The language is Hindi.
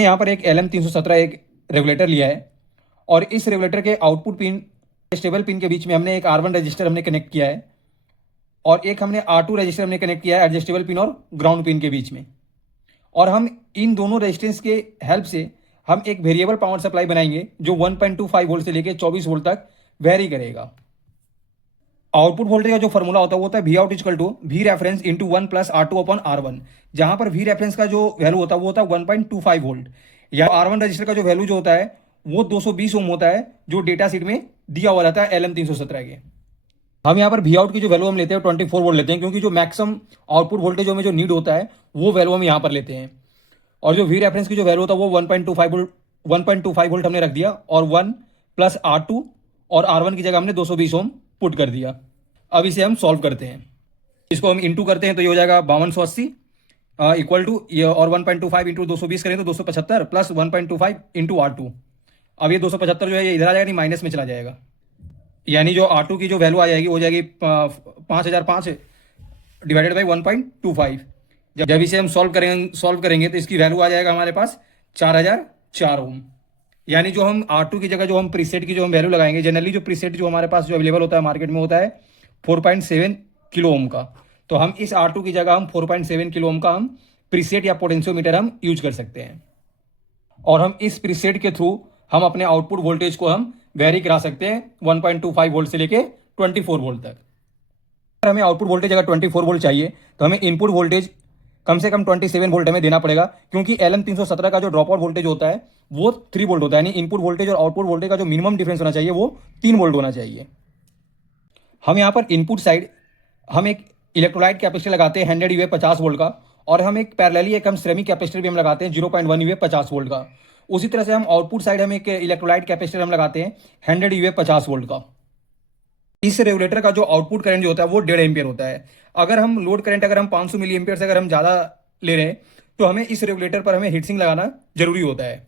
हमने यहाँ पर एक LM317 एक रेगुलेटर लिया है और इस रेगुलेटर के आउटपुट पिन स्टेबल पिन के बीच में हमने एक R1 रजिस्टर हमने कनेक्ट किया है और एक हमने R2 रजिस्टर हमने कनेक्ट किया है एडजस्टेबल पिन और ग्राउंड पिन के बीच में। और हम इन दोनों रेजिस्टेंस के हेल्प से हम एक वेरिएबल पावर सप्लाई बनाएंगे जो 1.25 वोल्ट से लेकर 24 वोल्ट तक वेरी करेगा। आउटपुट वोल्टेज का जो फॉर्मूला होता है वो होता है V out equal to V reference into 1 plus R2 upon R1, जहां पर वी रेफरेंस का जो वैल्यू होता है वो होता है 1.25 वोल्ट या R1 रजिस्टर का जो वैल्यू जो होता है वो 220 ओम होता है जो डेटा शीट में दिया हुआ रहता है LM317 के। हम यहाँ पर वी आउट की जो वैल्यू हम लेते हैं 24 वोल्ट लेते हैं क्योंकि जो मैक्सिमम आउटपुट वोल्टेज हमें जो नीड होता है वो वैल्यू हम यहाँ पर लेते हैं। और जो वी रेफरेंस की जो वैल्यू होता है वो 1.25 वोल्ट हमने रख दिया और 1 प्लस R2 और R1 की जगह हमने 220 ओम पुट कर दिया। अब इसे हम सॉल्व करते हैं, इसको हम इंटू करते हैं तो ये हो जाएगा 5280 इक्वल टू और 1.25 इंटू 220 करें तो 275 प्लस 1.25 इंटू R2। अब ये 275 जो है ये इधर आ जाएगा, माइनस में चला जाएगा, यानी जो R2 की जो वैल्यू आ जाएगी वो जाएगी 5005 डिवाइडेड बाई 1.25। जब इसे हम सॉल्व करेंगे तो इसकी वैल्यू आ जाएगा हमारे पास 4004 ओम। यानी जो हम R2 की जगह जो हम प्रीसेट की जो हम वैल्यू लगाएंगे, जनरली जो प्रीसेट जो हमारे पास जो अवेलेबल होता है मार्केट में होता है 4.7 किलो ओम का, तो हम इस R2 की जगह हम 4.7 किलो ओम का हम प्रीसेट या पोटेंशियोमीटर हम यूज कर सकते हैं। और हम इस प्रीसेट के थ्रू हम अपने आउटपुट वोल्टेज को हम वेरी करा सकते हैं 1.25 वोल्ट से लेके 24 वोल्ट तक। अगर हमें आउटपुट वोल्टेज अगर 24 वोल्ट चाहिए तो हमें इनपुट वोल्टेज कम से कम 27 वोल्ट हमें देना पड़ेगा, क्योंकि LM317 का जो ड्रॉप आउट वोल्टेज होता है वो 3 वोल्ट होता है, यानी इनपुट वोल्टेज और आउटपुट वोल्टेज का जो मिनिमम डिफरेंस होना चाहिए वो 3 वोल्ट होना चाहिए। हम यहाँ पर इनपुट साइड हम एक इलेक्ट्रोलाइट कैपेसिटर लगाते हैं 100 UA 50 वोल्ट का, और हम एक पैरेलली एक हम सिरेमिक कैपेसिटर भी हम लगाते हैं 0.1 UA 50 वोल्ट का। उसी तरह से हम आउटपुट साइड हम एक इलेक्ट्रोलाइट कैपेसिटर हम लगाते हैं 100 UA 50 वोल्ट का। इस रेगुलेटर का जो आउटपुट करंट जो होता है वो 1.5 एम्पियर होता है। अगर हम लोड करंट अगर हम 500 मिली एम्पियर से अगर हम ज़्यादा ले रहे हैं तो हमें इस रेगुलेटर पर हमें हीट सिंक लगाना जरूरी होता है।